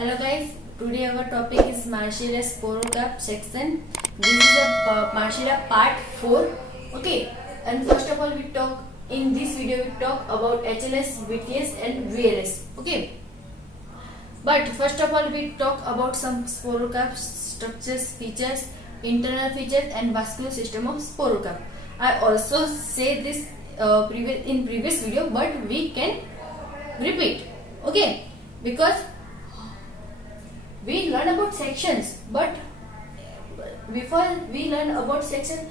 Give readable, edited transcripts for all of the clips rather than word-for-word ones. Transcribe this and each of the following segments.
Hello guys, today our topic is Marshalla Sporocarp section. This is a Marshalla part 4. Okay, and first of all in this video we talk about HLS, BTS and VLS. Okay, but first of all we talk about some Sporocarp structures, features, internal features and vascular system of Sporocarp. I also say this in previous video, but we can repeat. Okay, because we learn about sections, but before we learn about section,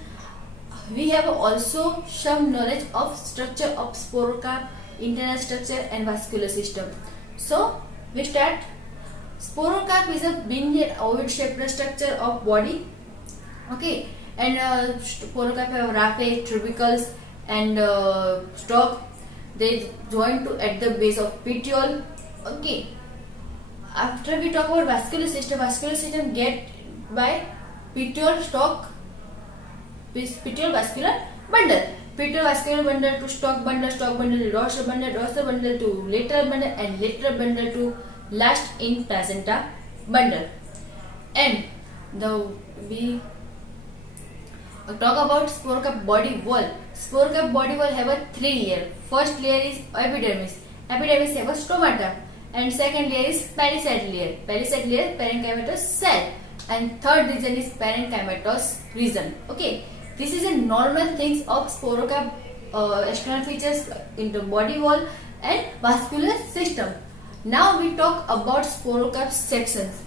we have also some knowledge of structure of Sporocarp, internal structure and vascular system. So we start. Sporocarp is a bean ovoid shaped structure of body. Okay, and Sporocarp have raphe, tubercles and stalk. They join to at the base of petiole. Okay. After we talk about vascular system get by petiole stalk, petiole vascular bundle, petiole vascular bundle to stalk bundle to dorsal bundle to lateral bundle and lateral bundle to last in placenta bundle. And we talk about Sporocarp body wall. Sporocarp body wall have a 3 layer. First layer is epidermis. Epidermis have a stomata. And second layer is palisade layer. Palisade layer parenchymatous cell. And third region is parenchymatous region. Okay, this is a normal things of Sporocarp external features in the body wall and vascular system. Now we talk about Sporocarp sections.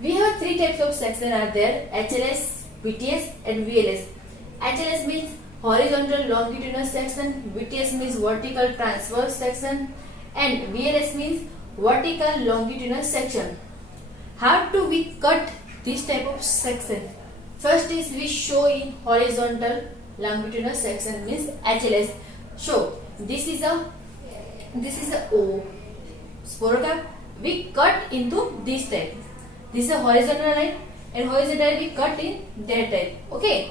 We have 3 types of section are there: HLS, BTS and VLS. HLS means horizontal longitudinal section, BTS means vertical transverse section, and VLS means vertical longitudinal section. How do we cut this type of section? First is we show in horizontal longitudinal section means HLS. So this is a O Sporocarp. We cut into this type. This is a horizontal line, and horizontal we cut in that type. Okay.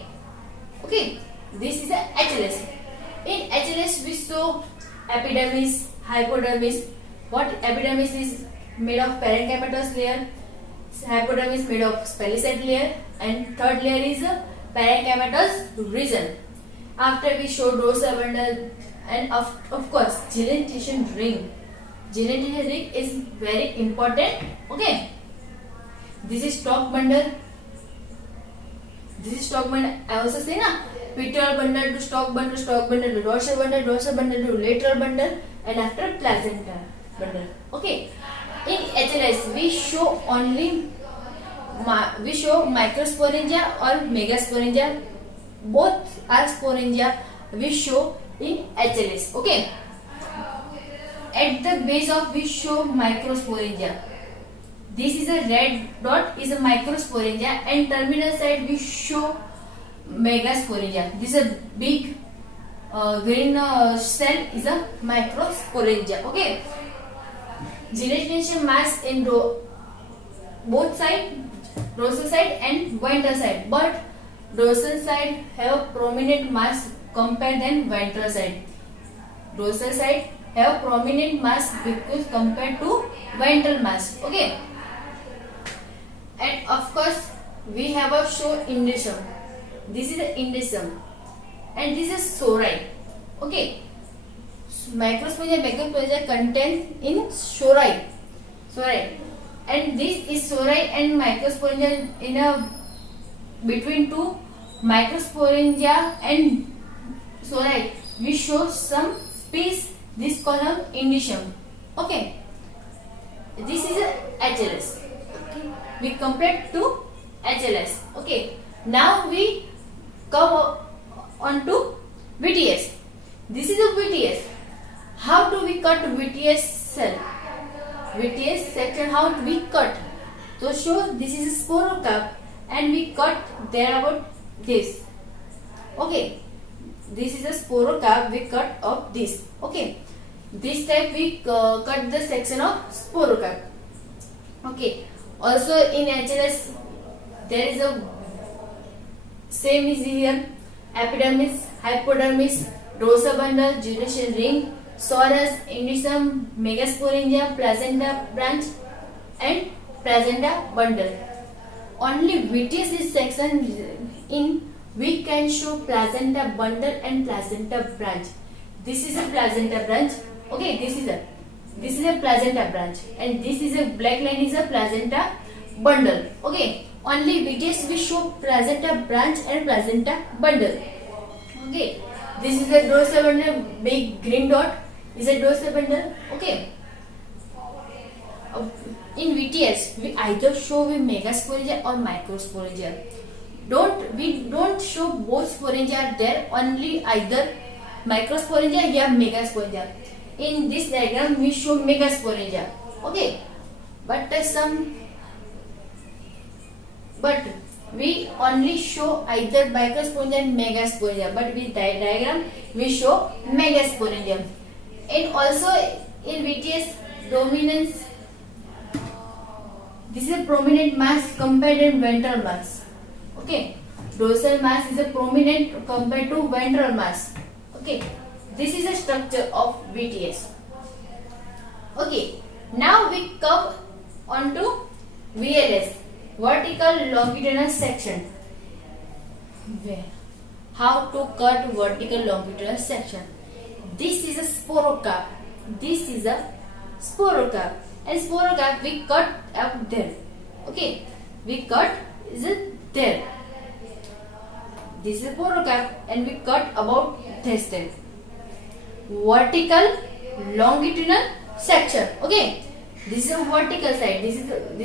This is a HLS. In HLS we show epidermis, hypodermis. What epidermis is made of parenchymatous layer, hypodermis made of palisade layer, and third layer is a parenchymatous region. After we show dorsal bundle and of course genitation ring. Genitation ring is very important. Okay, this is stalk bundle. I also say na, petiole bundle to stalk bundle to dorsal bundle to lateral bundle, and after placenta bundle. Okay, in HLS we show microsporangia or megasporangia. Both are sporangia we show in HLS. Okay, at the base of we show microsporangia. This is a red dot is a microsporangia, and terminal side we show megasporangia. This is a big green cell is a microsporangia. Okay, genitation mass in both side, dorsal side and ventral side, but dorsal side have prominent mass compared than ventral side. Dorsal side have prominent mass because compared to ventral mass. Okay, and of course we have a show indicium. This is the indicium, and this is sori. Okay, microsporangia, megasporangia contain in sori, and this is sori and microsporangia in a between two microsporangia and sori. We show some space. This column indicium. Okay, this is a HLS. Okay, we compare to HLS. Okay, now we come on to BTS. This is a BTS. How do we cut BTS cell? BTS section, how do we cut? So show this is a Sporocarp, and we cut there about this. Okay, this is a Sporocarp, we cut of this. Okay, this type we cut the section of Sporocarp. Okay, also in HLS there is a same is here: epidermis, hypodermis, dorsal bundle, genitation ring, Sorus, indicium, megasporangia, placenta branch, and placenta bundle. Only VTS is section in we can show placenta bundle and placenta branch. This is a placenta branch. Okay, this is a placenta branch, and this is a black line is a placenta bundle. Okay, only VTS we show placenta branch and placenta bundle. Okay, this is a dorsal bundle. Big green dot is a dorsal bundle. Okay. In VTS, we either show with megasporangia or microsporangia. We don't show both sporangia are there, only either microsporangia or megasporangia. In this diagram, we show megasporangia. Okay, but we only show either microsporangia and megasporangia. But with diagram, we show megasporangia. And also in VTS dominance. This is a prominent mass compared to ventral mass. Okay, dorsal mass is a prominent compared to ventral mass. Okay, this is a structure of VTS. Okay, now we come on to VLS, vertical longitudinal section. How to cut vertical longitudinal section? This is a sporocarp. This is a sporocarp. And sporocarp we cut up there. Okay, we cut is it there. This is sporocarp and we cut about this there. Vertical longitudinal section. Okay, this is a vertical side. This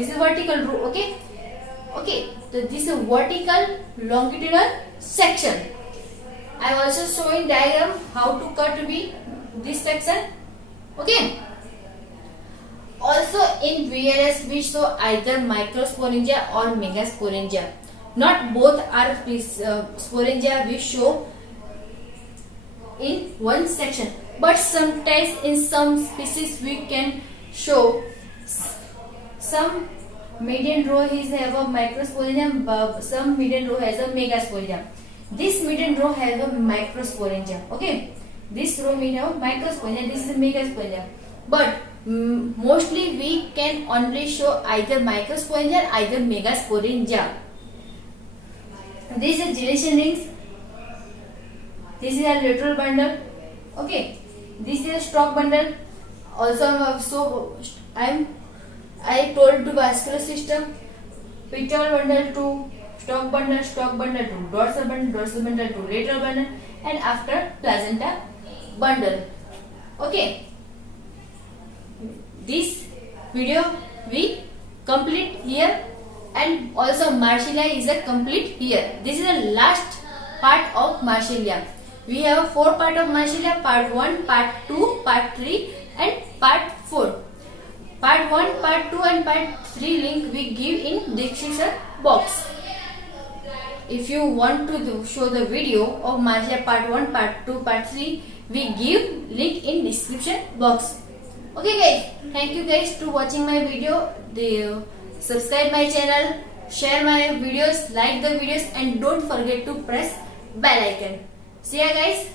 is vertical row. Okay, so this is a vertical longitudinal section. I am also showing diagram how to cut this section. Okay. Also in VLS we show either microsporangia or megasporangia. Not both are sporangia we show in one section. But sometimes in some species we can show some median row have a microsporangia, some median row has a megasporangia. This median row has a microsporangia. Okay, this row may have microsporangia. This is a megasporangia. But mostly we can only show either microsporangia or either megasporangia. This is gelation rings. This is a lateral bundle. Okay, this is a stalk bundle. Also, I told to vascular system, pectoral bundle to stalk bundle to dorsal bundle to lateral bundle, and after placenta bundle. Okay. This video we complete here, and also Marsilia is a complete here. This is the last part of Marsilia. We have 4 parts of Marsilia: part 1, part 2, part 3 and part 4. Part 1, part 2 and part 3 link we give in description box. If you want to show the video of Marsilia part 1, part 2, part 3, we give link in description box. Okay guys, thank you guys to watching my video. Subscribe my channel, share my videos, like the videos, and don't forget to press bell icon. See ya guys.